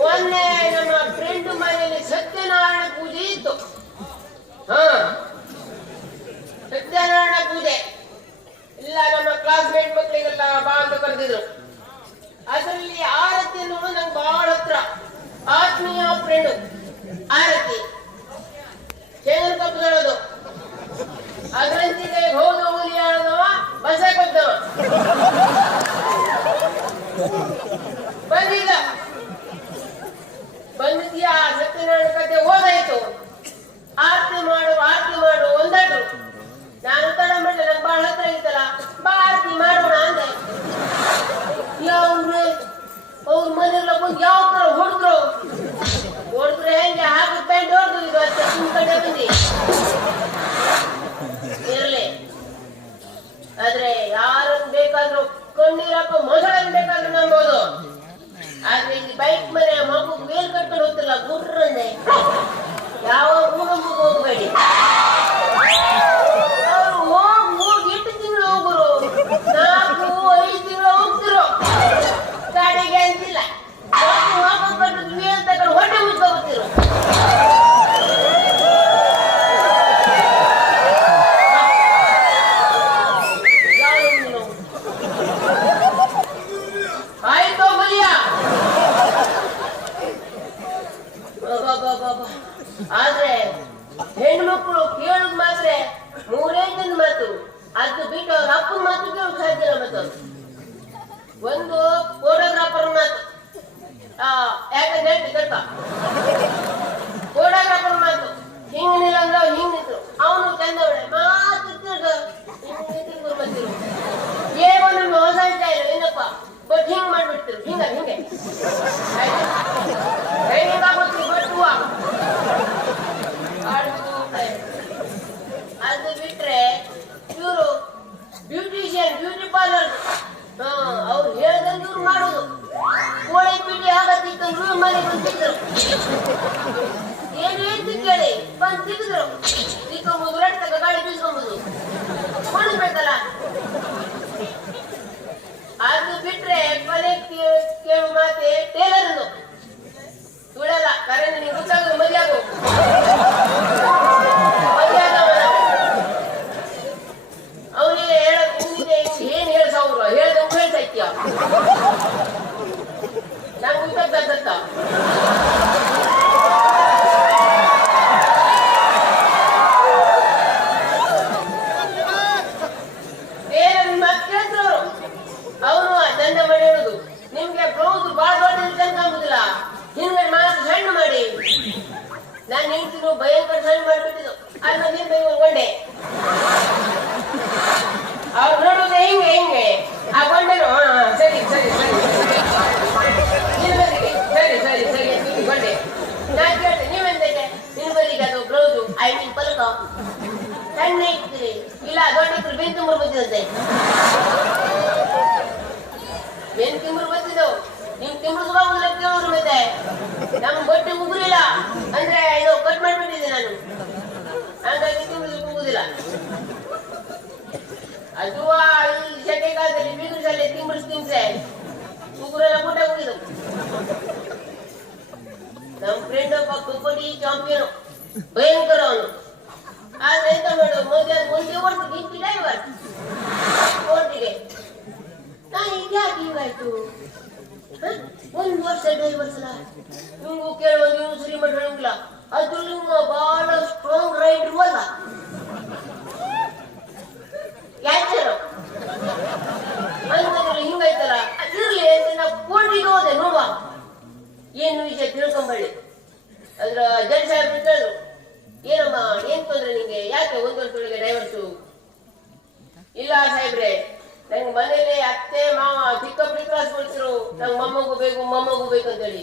ಮೊನ್ನೆ ನಮ್ಮ ಫ್ರೆಂಡ್ ಮನೆಯಲ್ಲಿ ಸತ್ಯನಾರಾಯಣ ಪೂಜೆ ಇತ್ತು. ಹಾ. ಸತ್ಯನಾರಾಯಣ ಪೂಜೆ. ಇಲ್ಲ ನಮ್ಮ ಕ್ಲಾಸ್ಮೇಟ್ ಮಕ್ಕಳಿಗೆಲ್ಲ ಬಾ ಅಂತ ಕರೆದಿದ್ರು. ಅದರಲ್ಲಿ ಆರತಿ ಅನ್ನೋದು ನಂಗೆ ಬಹಳ ಹತ್ರ. ಆತ್ಮೀಯ ಫ್ರೆಂಡು ಆರತಿ. ಚೇಂದ್ರ ಹೇಳೋದು ಅದರಂತಿದೆ ಹೋದ ಹುಲಿ ಹೋಗುದಿಲ್ಲ ಅದು ಆ ಈ ಸೆಕೆಗಾಲದಲ್ಲಿ ಬೀಗರು ಸಲ ತಿಂಬರು ತಿನ್ಸೆ ಉಗುರೆಲ್ಲ ಪುಟ ಹೋಗಿದ್ದು ನಮ್ ಫ್ರೆಂಡ್ ಒಬ್ಬ ಕಬಡ್ಡಿ ಚಾಂಪಿಯನ್ ಭಯಂಕರ ಅವನು ಆದ್ರೆ ಎಂತ ಮಾಡು ಮದುವೆ ಮುಂದೆ ಓಡ್ತು ಗಿಂಟಿ ಡೈವರ್ ಕೋರ್ಟಿಗೆ ನಾನು ಇದ್ಯಾಕೆ ಹಿಂಗಾಯ್ತು ಹ? ಒಂದು ವರ್ಷ ಡೈವರ್ಸ್ ಅಲ್ಲ ನಿಮ್ಗೂ ಕೇಳುವ ನೀವು ಸರಿ ಮಾಡಿ ಹೇಳಂಗಿಲ್ಲ ಅದು ನಿಮ್ಮ ಬಹಳ ಸ್ಟ್ರಾಂಗ್ ರೈಟ್ ಅಲ್ಲ ಯಾರು ಏನು ವಿಷಯ ತಿಳ್ಕೊಂಬಳ್ಳಿ. ಅದ್ರ ಜಡ್ ಸಾಹೇಬ್ರು ಕೇಳಿದ್ರು ಏನಮ್ಮ, ಏನ್ ತೊಂದ್ರೆ ನಿಂಗೆ? ಯಾಕೆ ಒಂದೊಂದು ತೊಳಗೆ ಡೈವರ್ಸು ಇಲ್ಲ ಸಾಹೇಬ್ರೆ, ನಂಗೆ ಮನೇಲಿ ಅತ್ತೆ, ಮಾವ ಚಿಕ್ಕಪ್ಪಡಿ ಕ್ಲಾಸ್ ಕೊಡ್ತಿರು ನಂಗ್ ಮೊಮ್ಮಗು ಬೇಕು ಮೊಮ್ಮಗು ಬೇಕು ಅಂತೇಳಿ.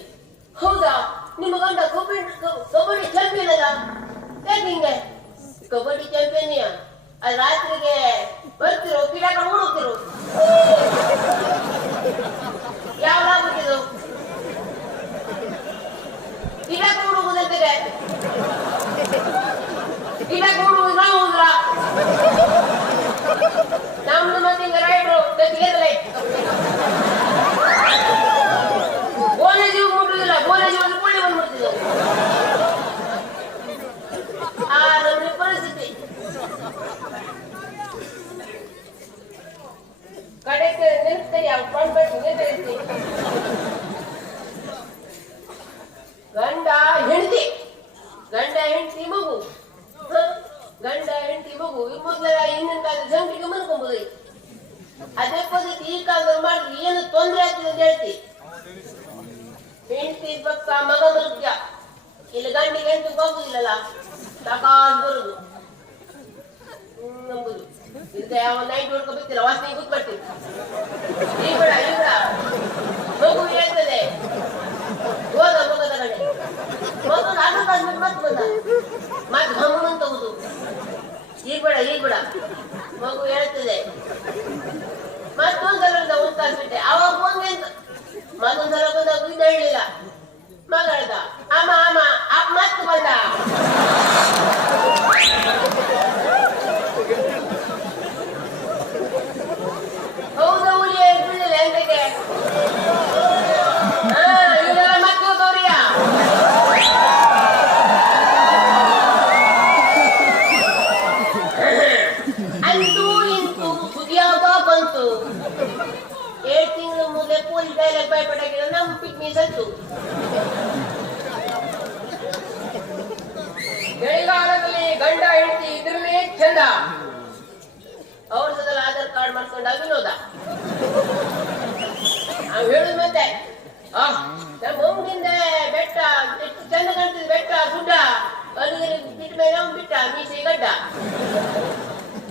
ಹೌದಾ? ನಿಮ್ಮ ಗಂಡ ಕಬಡ್ಡಿ ಕಬಡ್ಡಿ ಚಾಂಪಿಯನ್ ಅಲ್ಲ? ಯಾಕೆ ಹಿಂಗೆ ಕಬಡ್ಡಿ ಚಾಂಪಿಯನ್ಯ ಅದು ರಾತ್ರಿಗೆ ಬರ್ತಿರೋ ಕಿಡಾಕ ಓಡೋಗ್ತಿರು ಯಾವ ಲಾಭ ಇದು ಕಿಡಾಕ ಓಡೋಗುದಂತೆಗೆ ಕಿಡಾಕ ಓಡುವುದು ನಾವು ಹೋದ್ರ ನಮ್ದು ಮತ್ತೆ ಇದಕ್ಕೆ ಯಾವ ನೈಟ್ ನೋಡ್ಕೊಬೇಕಿಲ್ಲ ವಾಸನೆ ಕೂತ್ ಬರ್ತೀನಿ. ಈ ಬೇಡ ಈ ಬೇಡ. ಮಗು ಹೇಳ್ತದೆ ಹೋದ ಮಗದ ಕಡೆ ಮಗು ನಾಲ್ಕು ಮತ್ತೆ ಬಂದ. ಈಗ ಬೇಡ ಈಗ ಬೇಡ. ಮಗು ಹೇಳ್ತದೆ ಮತ್ತೊಂದ್ಸಲ ಒಂದು ತಾಸ್ಬಿಟ್ಟೆ ಅವಾಗ ಮಗು ಮತ್ತೊಂದ್ಸಲ ಬಂದಾಗ ಇದು ಹೇಳಿಲ್ಲ. ಮಗ ಹೇಳ್ದ ಅಮ್ಮ ಅಮ್ಮ ಅಪ್ಪ ಮತ್ತೆ ಬಂದ ಹೌದಾ ಹುಲಿ ಬಿಡಲಿಲ್ಲ ಎಂತಕ್ಕೆ ಹಾ ಇವರೆಲ್ಲ ಮಕ್ಕಳು ಗೌರಿಯ ಅಂತೂ ಇಂತೂ ಸುದಿಯಾಗ ಬಂತು ಏಳು ತಿಂಗಳು ಮೊದಲೇ ಪೊಲೀಸ್ na ಭಯಪಟ್ಟಾಗಿಲ್ಲ ನಮ್ಮ to. ಗಂಡ ಹೆಂಡತಿ ಇದ್ರಲ್ಲೇ ಚಂದ. ಅವ್ರ ಸದಾ ಆಧಾರ್ ಕಾರ್ಡ್ ಮಾಡ್ಕೊಂಡಾಗ ವಿನೋದ ನಾವು ಹೇಳುದು ಮತ್ತೆ ನಮ್ಮ ಅವ್ನಿಂದ ಬೆಟ್ಟ, ಎಷ್ಟು ಚಂದ ಕಾಣ್ತದೆ ಬೆಟ್ಟ, ಗುಡ್ಡ. ಬಿಟ್ಟ ಮೇಲೆ ಅವ್ನು ಬಿಟ್ಟ, ಮೀಸೆ ಗಡ್ಡ.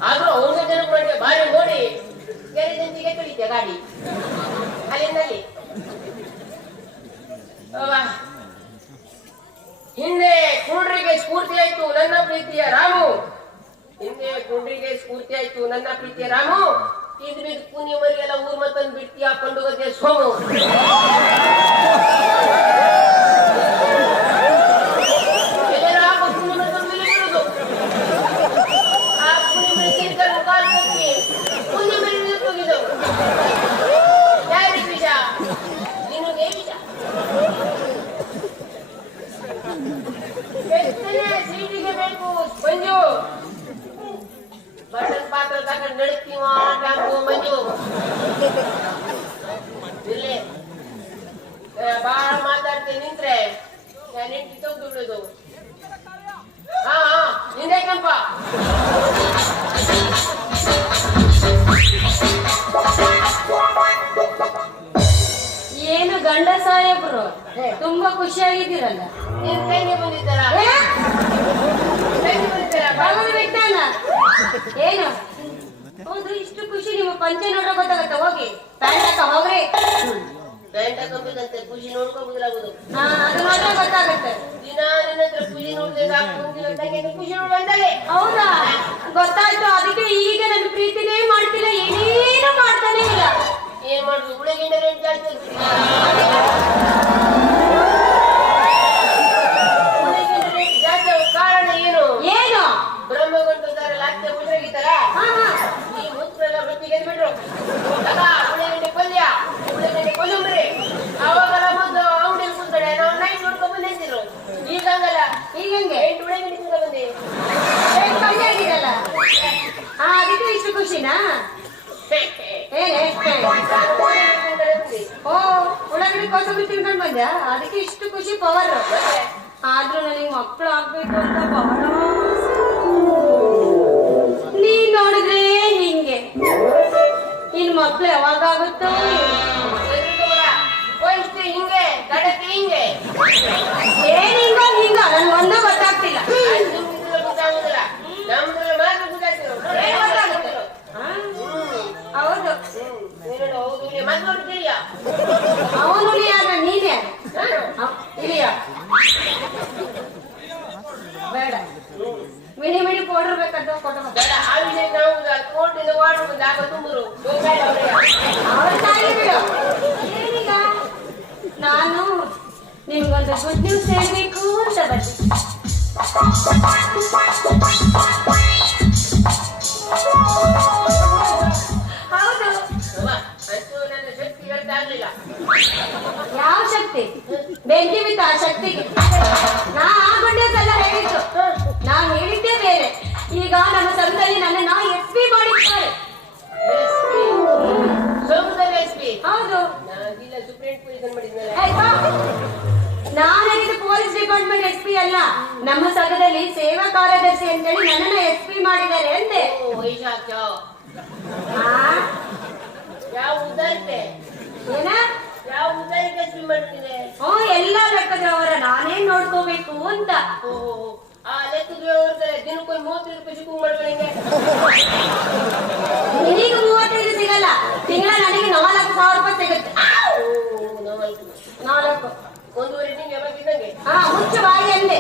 ಆದ್ರೂ ಅವನ ಜನ ಮಾಡಿ ಬಾರಿ ನೋಡಿ. ಗಾಡಿ. ಅವ್ವ. ಹಿಂದೆ ಕುಂಡ್ರಿಗೆ ಸ್ಫೂರ್ತಿಯಾಯ್ತು ನನ್ನ ಪ್ರೀತಿಯ ರಾಮು. ಹಿಂದೆ ಕುಂಡ್ರಿಗೆ ಸ್ಫೂರ್ತಿಯಾಯ್ತು ನನ್ನ ಪ್ರೀತಿಯ ರಾಮು. ಇದ್ ಬಿದ್ದು ಕುನಿ ಮರಿಯೆಲ್ಲ ಊರ್ ಮತ್ತೊಂದು ಬಿಡ್ತೀಯ ಕೊಂಡುಗದ್ದೆ ಸೋಮು. ಮಂಜು ಇಲ್ಲಿ ಬಾಳ ಮಾತಾಡ್ತೀನಿ ನಿಂತ್ರೆ ನಾನು ಹೆಂಡತಿ ತೆಗ್ದು ಬಿಡುದು ಹಾ. ಹಾ ನಿಂದೆ ಕೆಂಪ ಏನು ಗಂಡ ಸಾಹೇಬ್ರು ತುಂಬಾ ಖುಷಿಯಾಗಿದ್ದೀರಲ್ಲ ನಿನ್ ಕೈಗೆ ಬಂದಿದ್ದಾರ ಏನು ಹೌದು ಇಷ್ಟು ಖುಷಿ ನಿಮ್ಮ ಪಂಚೆ ನೋಡ್ರ ಗೊತ್ತಾಗತ್ತ ಹೋಗಿ. ಪ್ಯಾಂಟ್ ಹಾಕ ಹೋಗ್ರಿ. ಹಾ ಅದು ಮಾತ್ರ ಗೊತ್ತಾಗತ್ತೆ. ದಿನ ನಿನ್ನ ಹತ್ರ ಖುಷಿ ನೋಡಿದ್ರೆ ಸಾಕು ಹೌದಾ? ಗೊತ್ತಾಯ್ತು ಅದಕ್ಕೆ ಈಗ ನನ್ನ ಪ್ರೀತಿನೇ ಮಾಡ್ತಿಲ್ಲ ಏನೇನು ಮಾಡ್ತಾನೆ ಇಲ್ಲ. ಏನ್ ಮಾಡುದು ಉಳಿಗಿಂದ ರೇಟ್ ಜಾಸ್ತಿ ಆಗ್ಬಿಟ್ಟಿದೆ. ಉಳಿಗಿಂದ ರೇಟ್ ಜಾಸ್ತಿ ಆಗೋ ಕಾರಣ ಏನು ಏನು ಬ್ರಹ್ಮಗೊಂಡು ಅತ್ತೆ ಮುದ್ರಾಗಿತ್ತಲ್ಲ ಹಾ ಹಾ ಈ ಮೂತ್ರೆಲ್ಲ ಬೃತ್ತಿಗೆ ಬಿಟ್ರು ಅಲ್ಲ ಉಳಿಗಂಡೆ ಪಲ್ಯ ಉಳಿಗಂಡೆ ಕೊಲ್ಲಂಬರಿ ಅವಾಗೆಲ್ಲ ಬಂದು ಅಂಗಡಿ ಕುಂತಡೆ ನಾವು ನೈಟ್ ನೋಡ್ಕೊಂಡ್ ಬಂದಿದ್ರು ಈಗ ಹಂಗಲ್ಲ ಈಗ ಹೆಂಗೆ ಎಂಟು ಉಳಿಗಂಡೆ ತಿಂದ ಬಂದೆ ಏನ್ ಕಮ್ಮಿ ಆಗಿದಲ್ಲ ಹಾ ಅದಕ್ಕೆ ಇಷ್ಟು ಖುಷಿನಾ ಏನೇ ಓ, ಉಳ್ಳಾಗಡ್ಡಿ ಕೋಸಂಬರಿ ಅದಕ್ಕೆ ಇಷ್ಟು ಖುಷಿ ಪವರ್. ಆದ್ರೂ ನನಗೆ ಮಕ್ಕಳು ಆಗ್ಬೇಕು ಅಂತ ಬಹಳ. ನೀನ್ ನೋಡಿದ್ರೆ ಹಿಂಗೆ. ನಿನ್ ಮಕ್ಳು ಯಾವಾಗ ಆಗುತ್ತೋ? ಹಿಂಗೆ. ಹಿಂಗೆ ಏನ್ ಹಿಂಗ ಹಿಂಗ ನನ್ಗೆ ಒಂದೂ ಗೊತ್ತಾಗ್ತಿಲ್ಲ ನಿಮ್ಗಿದ್ರೆ ಗೊತ್ತಾಗೋದಿಲ್ಲ ನಮ್ದ್ರಲ್ಲಿ ಮಾತ್ರ ಗೊತ್ತಾಗ್ತಿರೋ ಏನ್ ಗೊತ್ತಾಗುತ್ತೆ ಹಾ? ಹೌದು ನೀನು ಹೌದು ಇಲ್ಲಿ ಮಾತಾಡ್ತೀಯ ಅವನು ಯಾರ ನೀನೇ ನಾನು ಅವ್- ಇಲಿಯ ಬೇಡ ಮಿಣಿ ಮಿಣಿ ಪೌಡರ್ ಬೇಕಂತ ಕೊಟ್ಟು ಬಾ. ಬೇಡ ಆ ವಿಷಯ ನಾವು ಕೋರ್ಟಿಂದ ವಾರ್ಡ್ ಬಂದು ಆಗ ತುಂಬರು ಗೋಪಾಲ ಅವರೇ ಅವ್ರ ತಾಯಿ ಬಿಡು ಏನೀಗ ನಾನು ನಿಮ್ಗೊಂದು ಗುಡ್ ನ್ಯೂಸ್ ಹೇಳಬೇಕು ಅಂತ ಹೌದು ಯಾವ ಶಕ್ತಿ? ಬೆಂಕಿ ಬಿತ್ತು ಆ ಶಕ್ತಿಗೆ. ನಾ ಹ್ಞೂ ಎಲ್ಲ ಲೆಕ್ಕದವರ ನಾನೇ ನೋಡ್ಕೋಬೇಕು ಅಂತ. ಆ ಲೆಕ್ಕದ ಅವ್ರ ದಿನಕ್ಕೊಂದು ಮೂವತ್ತೈದು ರೂಪಾಯಿ ಸಿಕ್ಕು ಮಾಡ್ಕೊಳ್ಳಂಗೆ ನಿನಗೆ ಮೂವತ್ತೈದು ಸಿಗಲ್ಲ. ತಿಂಗಳ ನನಗೆ ನಾಲ್ಕು ಸಾವಿರ ರೂಪಾಯಿ ಸಿಗುತ್ತೆ. ನಾಲ್ಕು. ಒಂದೂವರೆ ನಿಂಗೆ ಯಾವಾಗಿದ್ದಂಗೆ ಹಾ ಮುಚ್ಚು ಬಾಯಿ ಅಂದೆ.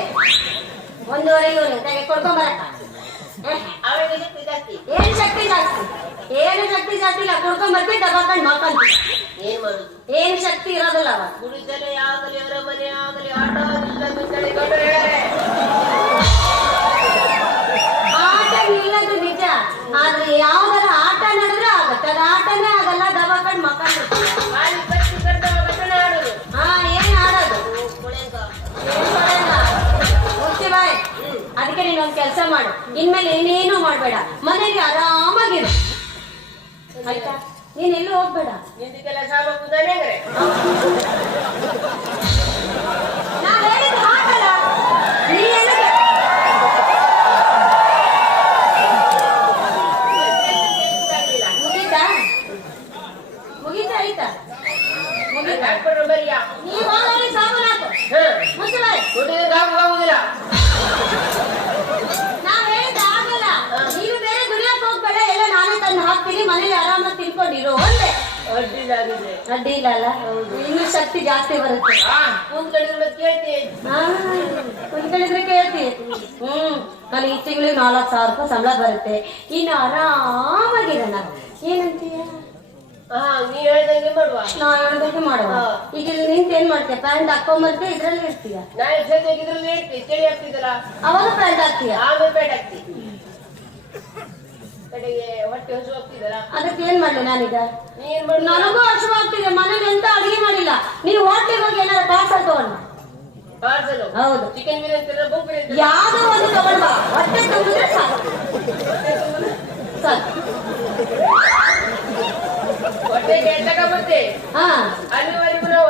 ಒಂದೂವರೆ ಇವನು. ತೆಗೆ ಕೊಡ್ಕೊಂಬರಕ್ಕ ಆವಾಗ ಶಕ್ತಿ ಜಾಸ್ತಿ ಏನ್ ಶಕ್ತಿ ಜಾಸ್ತಿ ಏನು ಕುಡ್ಕೊಂಡ್ ಇಲ್ಲ ಕುಡ್ಕೊಂಬರ್ತಿ ಮಕ್ಕಂತ ಏನ್ ಮಾಡುದು? ಏನ್ ಶಕ್ತಿ ಇರೋದಿಲ್ಲ ಅವ. ಗುಡಿಸಲೇ ಆಗಲಿ ಅವರ ಮನೆ ಆಗಲಿ ಆಟ ಇಲ್ಲ ನಿಜ. ಆದ್ರೆ ಯಾವ್ದಾರ ಆಟ ನಡೆದ್ರೆ ಆಗತ್ತೆ. ಅದ ಆಟನೇ ಆಗಲ್ಲ ದಬಾಕೊಂಡ್ ಆಡೋದು ಹಾ ಏನ್ ಆಡೋದು? ಮುಚ್ಚಿ ಬಾಯ್. ಅದಕ್ಕೆ ನೀನ್ ಒಂದ್ ಕೆಲಸ ಮಾಡು. ಇನ್ಮೇಲೆ ಏನೇನು ಮಾಡ್ಬೇಡ. ಮನೆಗೆ ಆರಾಮಾಗಿರು. ಆಯ್ತಾ? ನೀನ್ ಎಲ್ಲೂ ಹೋಗ್ಬೇಡ. ನಿಂದಕ್ಕೆಲ್ಲ ಸಾಮಕ್ಕು ಅಡ್ಡಿ ಇಲ್ಲ ಅಲ್ಲ? ಇನ್ನು ಶಕ್ತಿ ಜಾಸ್ತಿ ಬರುತ್ತೆ. ಕೂತ್ಕೊಂಡಿದ್ರೆ ಕೇಳ್ತಿ. ಕುಂತ್ಕೊಂಡಿದ್ರೆ ಕೇಳ್ತಿ. ಹ್ಮ್. ನನಗೆ ಈ ತಿಂಗಳಿಗೆ ನಾಲ್ಕು ಸಾವಿರ ರೂಪಾಯಿ ಸಂಬಳ ಬರುತ್ತೆ. ಇನ್ನು ಆರಾಮಾಗಿರೋಣ. ಏನಂತೀಯ? ನೀ ಹೇಳ್ದಂಗೆ ಮಾಡುವ. ನಾ ಹೇಳ್ದಂಗೆ ಮಾಡುವ. ಈಗ ಇಲ್ಲಿ ನಿಂತ ಏನ್ ಮಾಡ್ತೀಯ? ಪ್ಯಾಂಟ್ ಹಾಕೊಂಬರ್ತೀಯ ಇದ್ರಲ್ಲಿ ಇರ್ತೀಯ ನಾ ಜೊತೆಗೆ ಇದ್ರಲ್ಲಿ ಹೇಳ್ತಿ ಚಳಿ ಆಗ್ತಿದ್ದಲ್ಲ ಅವಾಗ ಪ್ಯಾಂಟ್ ಹಾಕ್ತೀಯ? ಆಮೇಲೆ ಬೇಡ ಆಗ್ತಿ ಅದಕ್ಕೆ ಏನ್ ಮಾಡ್ಲಿ ನಾನೀಗ? ನನಗೂ ಹಸುವಾಗ್ತಿದೆ ಮನೇಲಿ ಎಂತ ಅಡಿಗೆ ಮಾಡಿಲ್ಲ. ನೀವು ಹೋಟ್ಲಿಗೆ ಹೋಗಿ ಏನಾರ ಪಾರ್ಸಲ್ ತಗೊಂಡ ಹೌದು. ಚಿಕನ್ ಬಿರಿಯಾನಿ ಯಾವ್ದೋ ಒಂದು ತಗೊಂಡ್ ಹೊಟ್ಟೆ ತುಂಬಿದ್ರೆ ಸಾಕು. ಸಾಕು. ಹೊಟ್ಟೆಗೆ ಹಾ. ಅಲ್ಲಿವರೆಗೂ ನಾವು